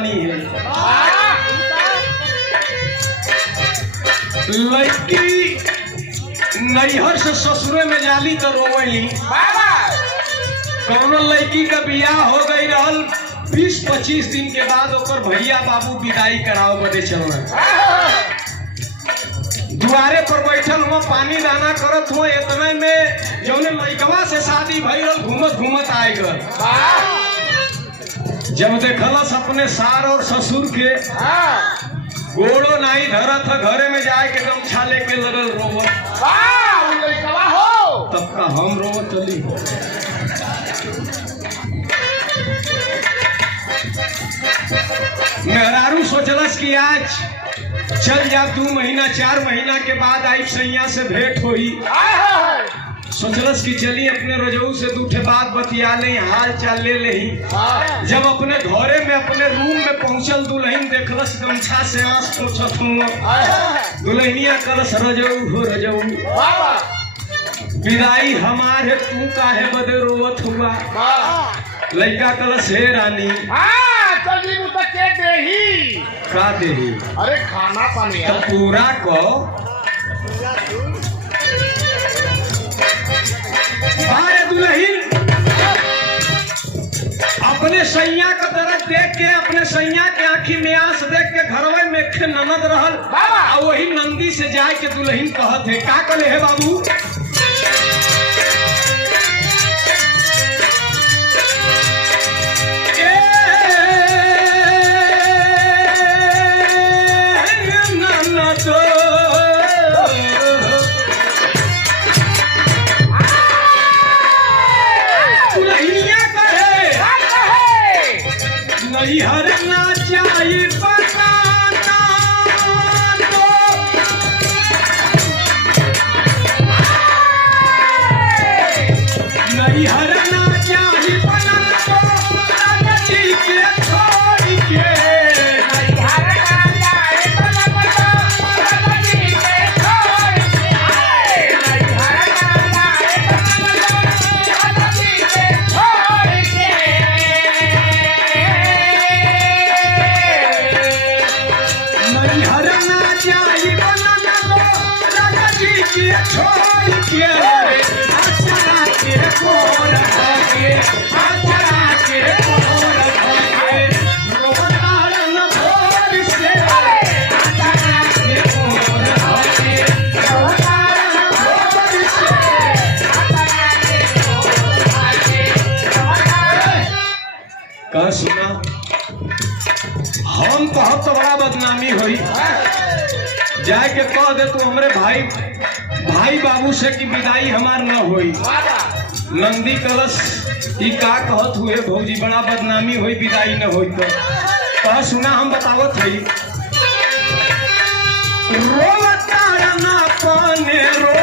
कहानी है। लड़की नैहर से ससुरे में जाली तो रोवली। कौनो लड़की का बियाह हो गई रहल 20-25 दिन के बाद ओकर भैया बाबू विदाई कराओ बदे चल रहे। दुआरे पर बैठल हुआ पानी दाना करत हुआ, इतने में जौने लड़कवा से शादी भई रहल घूमत घूमत आए गल। जब देखलस अपने सार और ससुर के गोड़ो नहीं धरत था, घरे में जाए के गमछा लेके लगल रोवत। तब का हम रोवत चली। मेहरारू सोचलस कि आज चल जा 2 महीना 4 महीना के बाद आई सैया से भेंट होई। सोचलस कि चली अपने रजऊ से 2 बात बतिया ले, हाल चाल ले ले। जब अपने घरे में अपने रूम में पहुंचल, दुल्हन देखलस गमछा से आंस पोंछत हुआ। दुल्हनिया कलस रजऊ हो रजऊ, विदाई हमारे तू काहे बदे रोवत हुआ। लड़का कलस हे रानी का देही, अरे खाना पानी तो पूरा को अरे दुल्हन अपने सैया का दर्द देख के, अपने सैया के आंखी में आंस देख के घरवे में एक ननद रहल और वही नंदी से जाए के दुल्हन कहत है का कले है बाबू। हरना चाहिए पता तो नहीं, हरना चाहिए पता तो जी के छोड़ के छोड़ के अच्छा के कोर भागे, अच्छा के कोर भागे, रोतार न भोर से अच्छा के कोर भागे, रोतार न भोर से अच्छा के कोर भागे। का सुना हम कहत तो बड़ा बदनामी हुई। जाए के कह दे तू हमरे भाई बाबू से की विदाई हमार न होई। नंदी कलश ई का कहत हुए भौजी, बड़ा बदनामी होई विदाई न होई। तो कह सुना हम बतावत हई। रोवतार ना पाने रो